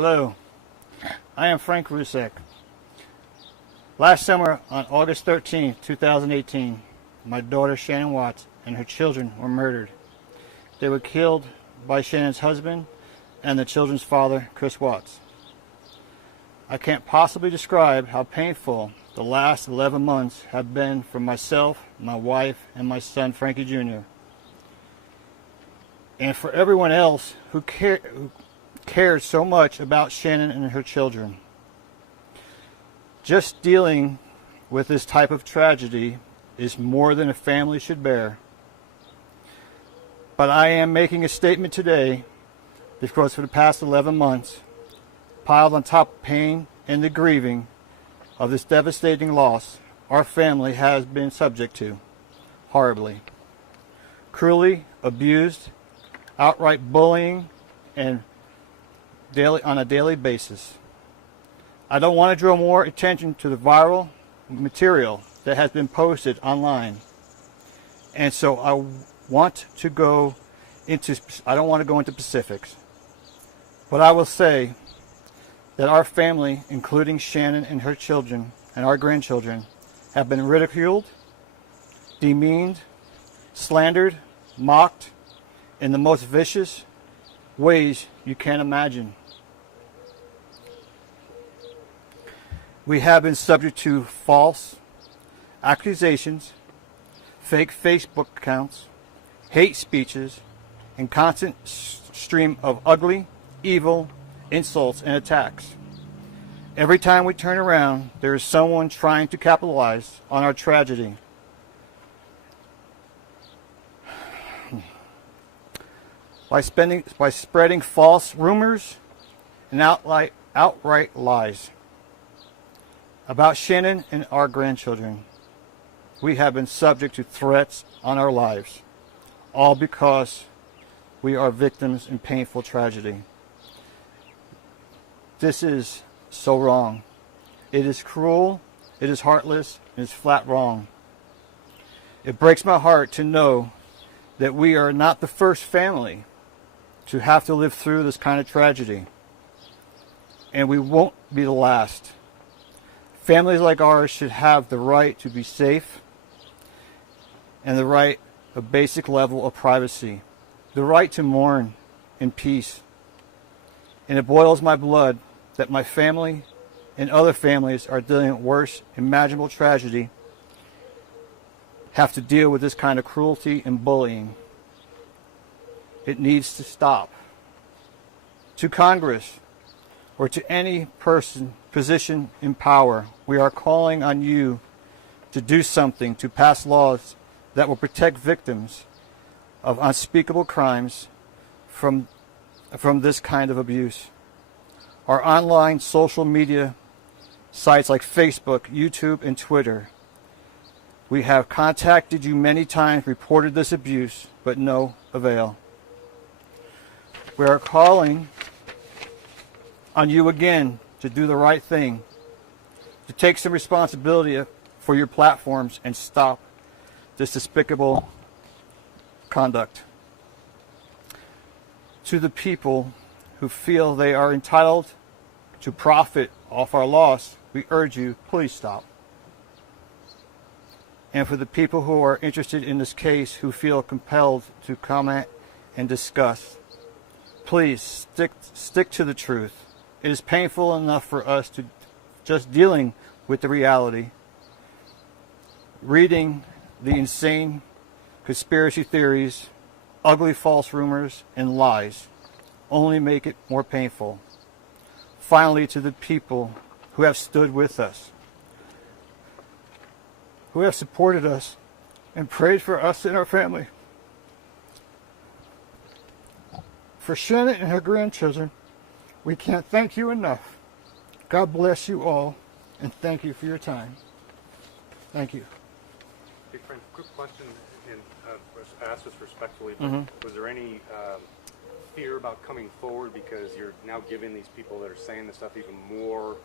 Hello, I am Frank Rzucek. Last summer, on August 13, 2018, my daughter Shannon Watts and her children were murdered. They were killed by Shannon's husband and the children's father, Chris Watts. I can't possibly describe how painful the last 11 months have been for myself, my wife, and my son, Frankie Jr. And for everyone else who cared so much about Shannon and her children. Just dealing with this type of tragedy is more than a family should bear. But I am making a statement today because for the past 11 months, piled on top of pain and the grieving of this devastating loss, our family has been subject to, horribly, cruelly abused, outright bullying, and on a daily basis. I don't want to draw more attention to the viral material that has been posted online, and so I don't want to go into specifics, but I will say that our family, including Shannon and her children and our grandchildren, have been ridiculed, demeaned, slandered, mocked in the most vicious ways you can imagine. We have been subject to false accusations, fake Facebook accounts, hate speeches, and constant stream of ugly, evil insults and attacks. Every time we turn around, there is someone trying to capitalize on our tragedy. By spreading false rumors and outright lies about Shannon and our grandchildren. We have been subject to threats on our lives, all because we are victims in painful tragedy. This is so wrong. It is cruel, it is heartless, it is flat wrong. It breaks my heart to know that we are not the first family to have to live through this kind of tragedy, and we won't be the last. Families like ours should have the right to be safe and the right of a basic level of privacy, the right to mourn in peace. And it boils my blood that my family and other families are dealing with worse imaginable tragedy, have to deal with this kind of cruelty and bullying. It needs to stop. To Congress or to any position in power, we are calling on you to do something to pass laws that will protect victims of unspeakable crimes from this kind of abuse. Our online social media sites like Facebook, YouTube, and Twitter. We have contacted you many times, reported this abuse, but no avail. We are calling on you again to do the right thing, to take some responsibility for your platforms and stop this despicable conduct. To the people who feel they are entitled to profit off our loss, we urge you, please stop. And for the people who are interested in this case, who feel compelled to comment and discuss, please stick to the truth. It is painful enough for us to just dealing with the reality. Reading the insane conspiracy theories, ugly false rumors, and lies only make it more painful. Finally, to the people who have stood with us, who have supported us and prayed for us and our family. For Shannon and her grandchildren, we can't thank you enough. God bless you all, and thank you for your time. Thank you. Hey, Frank, quick question, and asked this respectfully, but was there any fear about coming forward because you're now giving these people that are saying this stuff even more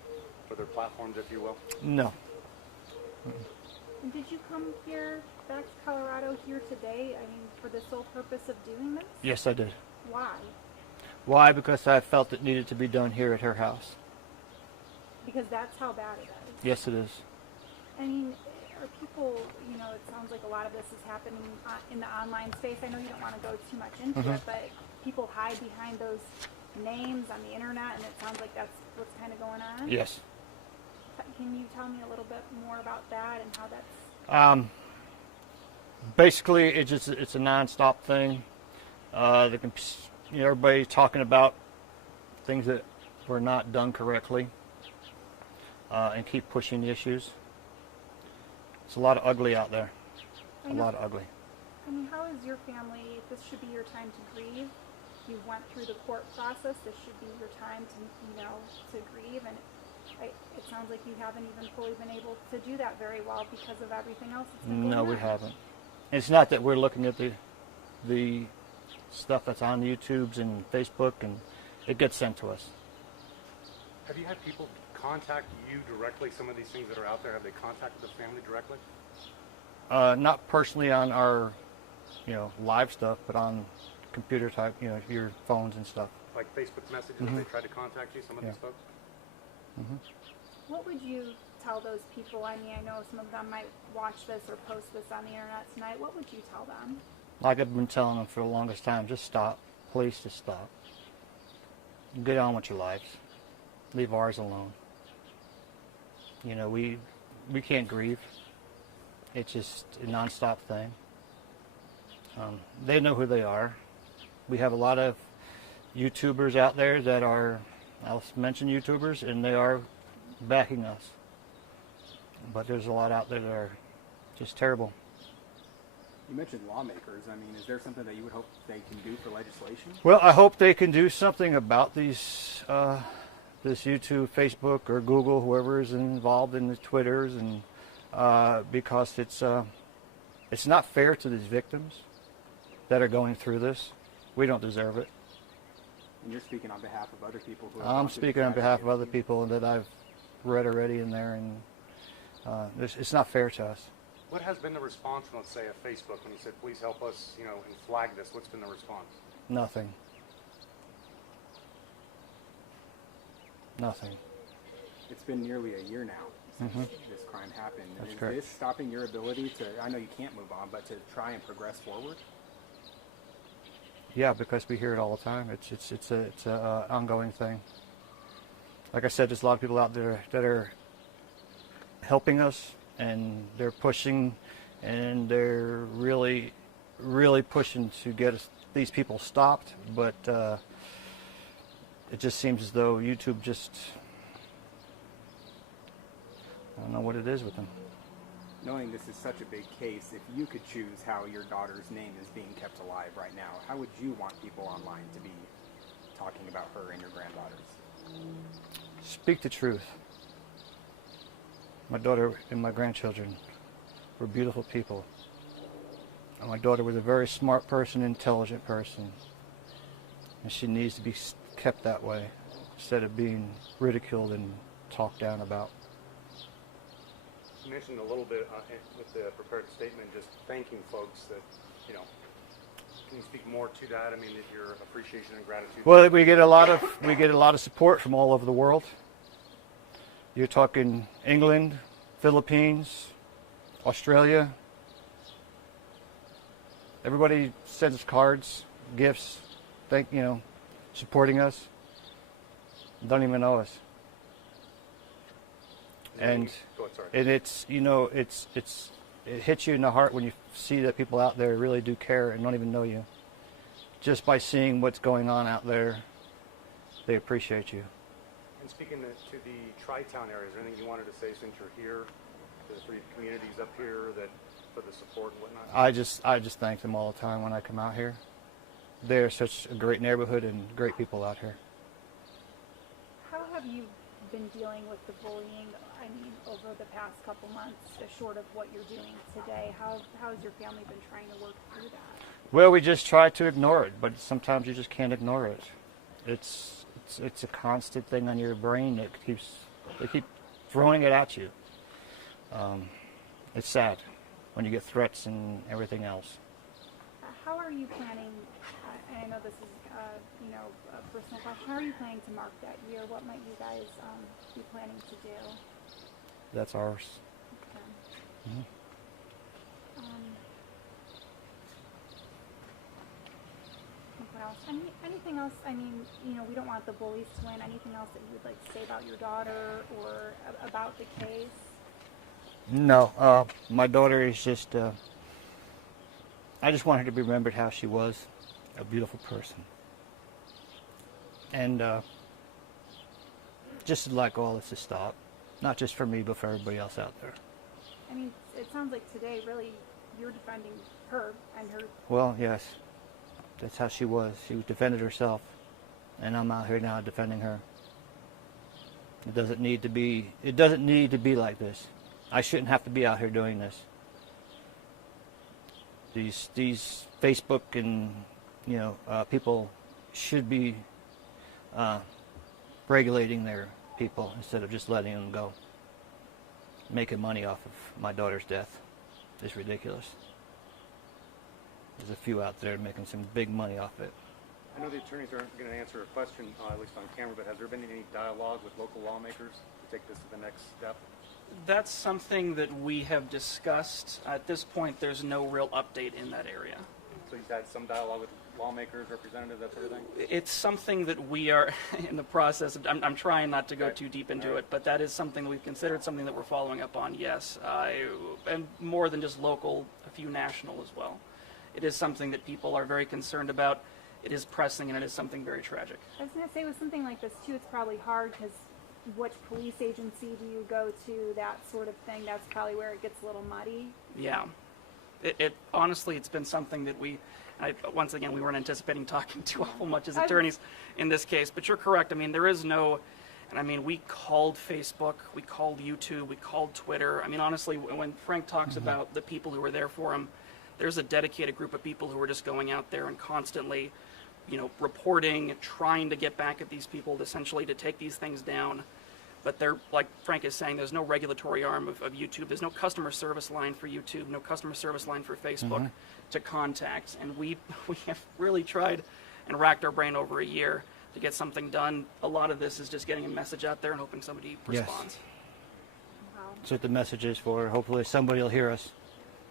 for their platforms, if you will? No. And did you come here, back to Colorado here today, for the sole purpose of doing this? Yes, I did. Why? Why? Because I felt it needed to be done here at her house. Because that's how bad it is. Yes, it is. I mean, are people, you know, it sounds like a lot of this is happening in the online space. I know you don't want to go too much into it, but people hide behind those names on the internet, and it sounds like that's what's kind of going on. Yes. Can you tell me a little bit more about that and how that's... Basically, it's a non-stop thing. Everybody's talking about things that were not done correctly, and keep pushing the issues. It's a lot of ugly out there. A lot of ugly. I mean, how is your family, this should be your time to grieve. You went through the court process. This should be your time to, to grieve. And it sounds like you haven't even fully been able to do that very well because of everything else that's been going on. No, we haven't. It's not that we're looking at the stuff that's on YouTubes and Facebook, and it gets sent to us. Have you had people contact you directly? Some of these things that are out there, have they contacted the family directly? Not personally on our, live stuff, but on computer type, your phones and stuff. Like Facebook messages, have they tried to contact you, some of these folks? What would you tell those people? I mean, I know some of them might watch this or post this on the internet tonight. What would you tell them? Like I've been telling them for the longest time, just stop. Please just stop. Get on with your lives. Leave ours alone. We can't grieve. It's just a non-stop thing. They know who they are. We have a lot of YouTubers out there that are, I'll mention YouTubers, and they are backing us. But there's a lot out there that are just terrible. You mentioned lawmakers. I mean, is there something that you would hope they can do for legislation? Well, I hope they can do something about these, this YouTube, Facebook, or Google, whoever is involved in the Twitters, and because it's not fair to these victims that are going through this. We don't deserve it. And you're speaking on behalf of other people who I'm speaking on behalf of other people that I've read already in there, and it's not fair to us. What has been the response from, let's say, a Facebook when you said, please help us, and flag this? What's been the response? Nothing. Nothing. It's been nearly a year now since this crime happened. That's is correct. this stopping your ability to, I know you can't move on, but to try and progress forward? Yeah, because we hear it all the time. It's a ongoing thing. Like I said, there's a lot of people out there that are helping us, and they're pushing, and they're really, really pushing to get these people stopped. But it just seems as though YouTube I don't know what it is with them. Knowing this is such a big case, if you could choose how your daughter's name is being kept alive right now, how would you want people online to be talking about her and your granddaughters? Speak the truth. My daughter and my grandchildren were beautiful people. And my daughter was a very smart person, intelligent person. And she needs to be kept that way instead of being ridiculed and talked down about. You mentioned a little bit with the prepared statement, just thanking folks that, can you speak more to that? I mean, your appreciation and gratitude. Well, we get a lot of support from all over the world. You're talking England, Philippines, Australia. Everybody sends us cards, gifts, supporting us. Don't even know us. And it's it hits you in the heart when you see that people out there really do care and don't even know you. Just by seeing what's going on out there, they appreciate you. And speaking to the Tri-Town area, is there anything you wanted to say since you're here, to the three communities up here, that for the support and whatnot? I just thank them all the time when I come out here. They're such a great neighborhood and great people out here. How have you been dealing with the bullying, over the past couple months, short of what you're doing today? How has your family been trying to work through that? Well, we just try to ignore it, but sometimes you just can't ignore it. It's a constant thing on your brain that they keep throwing it at you. It's sad when you get threats and everything else. How are you planning, And I know this is, a personal question. How are you planning to mark that year? What might you guys be planning to do? That's ours. Okay. What else? Anything else? I mean, we don't want the bullies to win. Anything else that you would like to say about your daughter or about the case? No, my daughter is just, I just want her to be remembered how she was, a beautiful person. And just like all this to stop, not just for me, but for everybody else out there. I mean, it sounds like today, really, you're defending her and her. Well, yes, that's how she was. She defended herself, and I'm out here now defending her. It doesn't need to be. It doesn't need to be like this. I shouldn't have to be out here doing this. These Facebook and people should be regulating their people instead of just letting them go. Making money off of my daughter's death is ridiculous. There's a few out there making some big money off it. I know the attorneys aren't going to answer a question, at least on camera, but has there been any dialogue with local lawmakers to take this to the next step? That's something that we have discussed. At this point, there's no real update in that area. So you've had some dialogue with lawmakers, representatives, that sort of thing? It's something that we are in the process of. I'm trying not to go too deep into it, but that is something we've considered, something that we're following up on, yes. And more than just local, a few national as well. It is something that people are very concerned about. It is pressing, and it is something very tragic. I was going to say with something like this, too, it's probably hard because which police agency do you go to, that sort of thing. That's probably where it gets a little muddy. Yeah. It honestly, it's been something that once again, we weren't anticipating talking too awful much as attorneys in this case, but you're correct. I mean, there is no, and I mean, we called Facebook, we called YouTube, we called Twitter. I mean, honestly, when Frank talks about the people who were there for him, there's a dedicated group of people who are just going out there and constantly, reporting, trying to get back at these people, essentially to take these things down. But they're, like Frank is saying, there's no regulatory arm of YouTube. There's no customer service line for YouTube, no customer service line for Facebook to contact. And we have really tried and racked our brain over a year to get something done. A lot of this is just getting a message out there and hoping somebody responds. Wow. That's what the message is for. Hopefully somebody will hear us.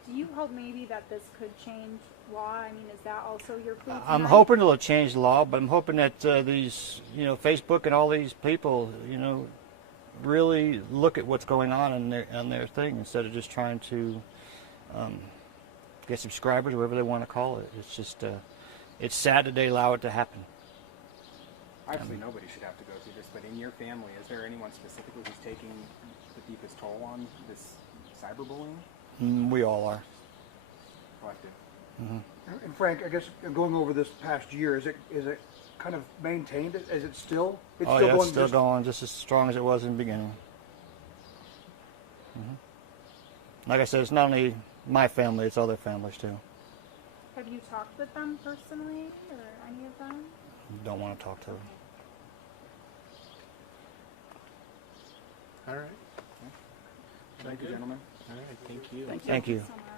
Do you hope maybe that this could change law? I mean, is that also your plea tonight? I'm hoping it'll change the law, but I'm hoping that these, Facebook and all these people, really look at what's going on their thing instead of just trying to get subscribers, whatever they want to call it. It's just, it's sad that they allow it to happen. Obviously, nobody should have to go through this, but in your family, is there anyone specifically who's taking the deepest toll on this cyberbullying? We all are. Collective. And Frank, I guess going over this past year, is it kind of maintained? Is it still? It's Oh, still yeah, going it's still going just as strong as it was in the beginning. Like I said, it's not only my family, it's other families too. Have you talked with them personally, or any of them? Don't want to talk to them. All right. Thank you, gentlemen. All right. Thank you. Thank you. Thank you. So much.